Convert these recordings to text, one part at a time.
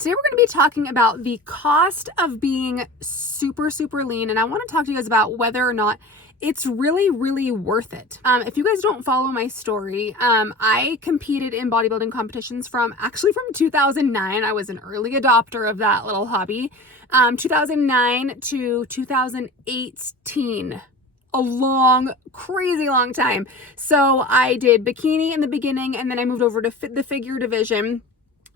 Today we're going to be talking about the cost of being super lean, and I want to talk to you guys about whether or not it's really worth it. If you guys don't follow my story, I competed in bodybuilding competitions from 2009. I was an early adopter of that little hobby. 2009 to 2018. A long, crazy long time. So I did bikini in the beginning, and then I moved over to the figure division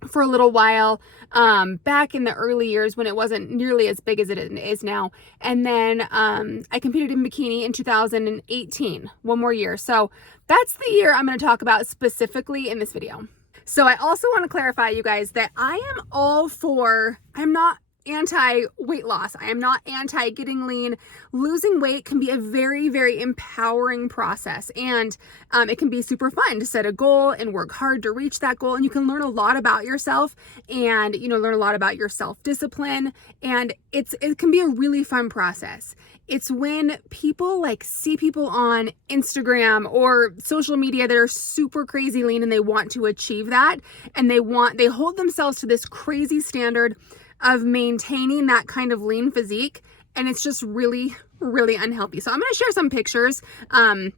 for a little while, back in the early years when it wasn't nearly as big as it is now. And then I competed in bikini in 2018, one more year. So that's the year I'm going to talk about specifically in this video. So I also want to clarify, you guys, that I am all for, I'm not anti-weight loss. I am not anti getting lean. Losing weight can be a very empowering process, and it can be super fun to set a goal and work hard to reach that goal. And you can learn a lot about yourself, and learn a lot about your self-discipline, and it can be a really fun process. It's when people see people on Instagram or social media that are super crazy lean and they want to achieve that, and they hold themselves to this crazy standard of maintaining that kind of lean physique, and it's just really unhealthy. So I'm going to share some pictures down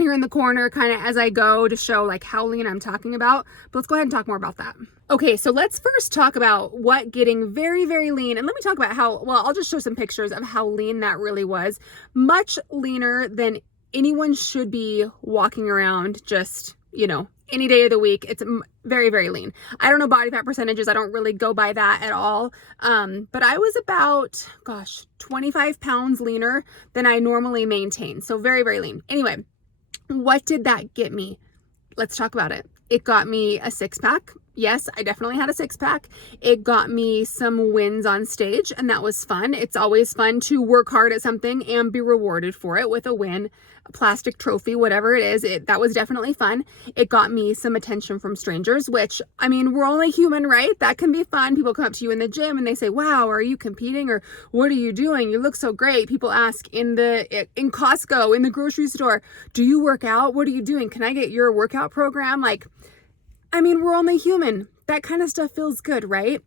here in the corner kind of as I go to show how lean I'm talking about, but let's go ahead and talk more about that. Okay, so let's first talk about what getting very lean, and let me talk about I'll just show some pictures of how lean that really was. Much leaner than anyone should be walking around just, any day of the week. It's very lean. I don't know body fat percentages. I don't really go by that at all. But I was about, 25 pounds leaner than I normally maintain. So very lean. Anyway, what did that get me? Let's talk about it. It got me a 6-pack. Yes, I definitely had a 6-pack. It got me some wins on stage, and that was fun. It's always fun to work hard at something and be rewarded for it with a win, a plastic trophy, whatever it is. That was definitely fun. It got me some attention from strangers, which, we're only human, right? That can be fun. People come up to you in the gym and they say, "Wow, are you competing?" Or "What are you doing? You look so great." People ask in Costco, in the grocery store, "Do you work out? What are you doing? Can I get your workout program?" We're only human. That kind of stuff feels good, right?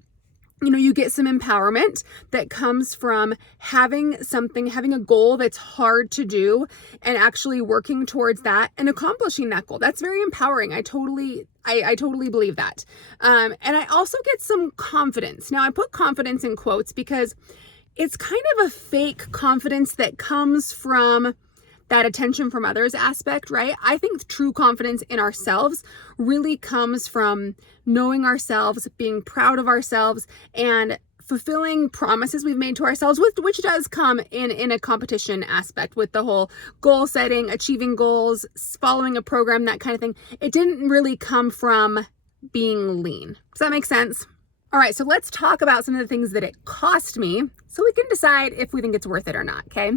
You get some empowerment that comes from having a goal that's hard to do and actually working towards that and accomplishing that goal. That's very empowering. I totally believe that. And I also get some confidence. Now, I put confidence in quotes because it's kind of a fake confidence that comes from that attention from others aspect, right? I think true confidence in ourselves really comes from knowing ourselves, being proud of ourselves, and fulfilling promises we've made to ourselves, which does come in a competition aspect with the whole goal setting, achieving goals, following a program, that kind of thing. It didn't really come from being lean. Does that make sense? All right, so let's talk about some of the things that it cost me so we can decide if we think it's worth it or not, okay?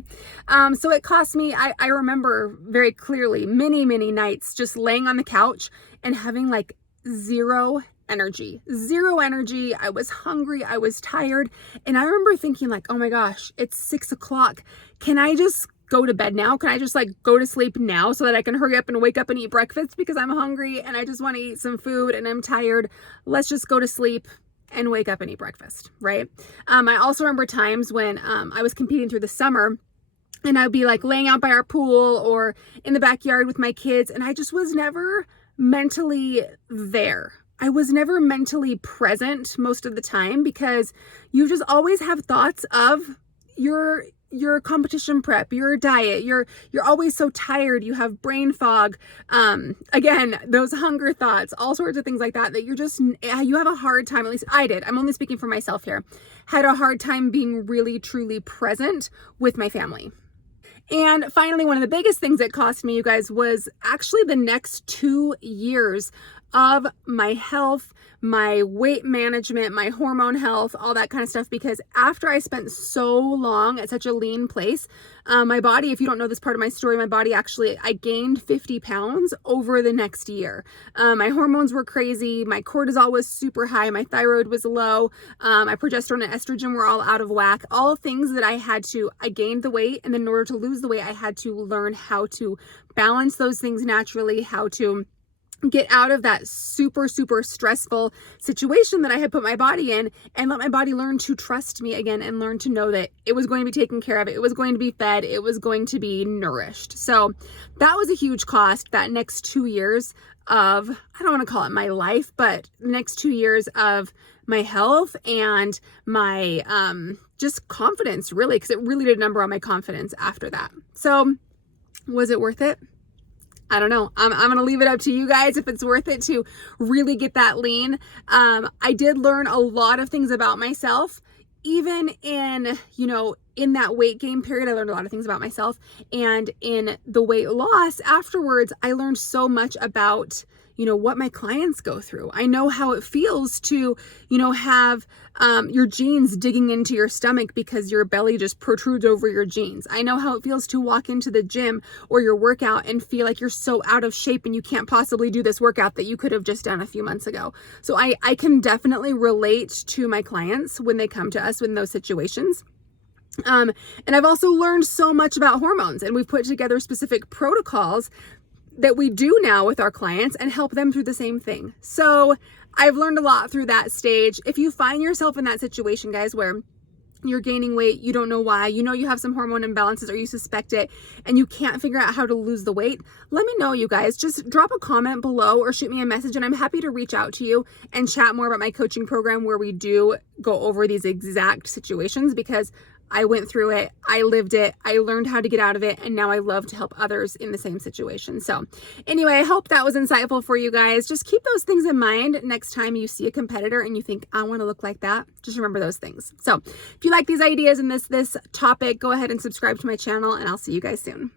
So it cost me, I remember very clearly many nights just laying on the couch and having zero energy. I was hungry, I was tired, and I remember thinking oh my gosh, it's 6 o'clock. Can I just go to bed now? Can I just go to sleep now so that I can hurry up and wake up and eat breakfast because I'm hungry and I just want to eat some food and I'm tired? Let's just go to sleep and wake up and eat breakfast, right? I also remember times when I was competing through the summer, and I'd be laying out by our pool or in the backyard with my kids, and I just was never mentally there. I was never mentally present most of the time because you just always have thoughts of your competition prep, your diet, you're always so tired, you have brain fog, again, those hunger thoughts, all sorts of things like that you have a hard time, at least I did, I'm only speaking for myself here, had a hard time being really truly present with my family. And finally, one of the biggest things that cost me, you guys, was actually the next 2 years of my health, my weight management, my hormone health, all that kind of stuff, because after I spent so long at such a lean place, my body, if you don't know this part of my story, my body I gained 50 pounds over the next year. My hormones were crazy. My cortisol was super high. My thyroid was low. My progesterone and estrogen were all out of whack. All things that I gained the weight, and then in order to lose the weight, I had to learn how to balance those things naturally, how to get out of that super, super stressful situation that I had put my body in, and let my body learn to trust me again and learn to know that it was going to be taken care of. It was going to be fed. It was going to be nourished. So that was a huge cost, that next 2 years of, I don't want to call it my life, but the next 2 years of my health and my just confidence, really, because it really did a number on my confidence after that. So was it worth it? I don't know. I'm going to leave it up to you guys if it's worth it to really get that lean. I did learn a lot of things about myself, even in, in that weight gain period. I learned a lot of things about myself, and in the weight loss afterwards, I learned so much about, what my clients go through. I know how it feels to, have your jeans digging into your stomach because your belly just protrudes over your jeans. I know how it feels to walk into the gym or your workout and feel like you're so out of shape and you can't possibly do this workout that you could have just done a few months ago. So I can definitely relate to my clients when they come to us in those situations. And I've also learned so much about hormones, and we've put together specific protocols that we do now with our clients and help them through the same thing. So I've learned a lot through that stage. If you find yourself in that situation, guys, where you're gaining weight, you don't know why, you have some hormone imbalances or you suspect it and you can't figure out how to lose the weight, let me know, you guys. Just drop a comment below or shoot me a message and I'm happy to reach out to you and chat more about my coaching program where we do go over these exact situations, because I went through it, I lived it, I learned how to get out of it, and now I love to help others in the same situation. So anyway, I hope that was insightful for you guys. Just keep those things in mind next time you see a competitor and you think, I want to look like that. Just remember those things. So if you like these ideas and this topic, go ahead and subscribe to my channel, and I'll see you guys soon.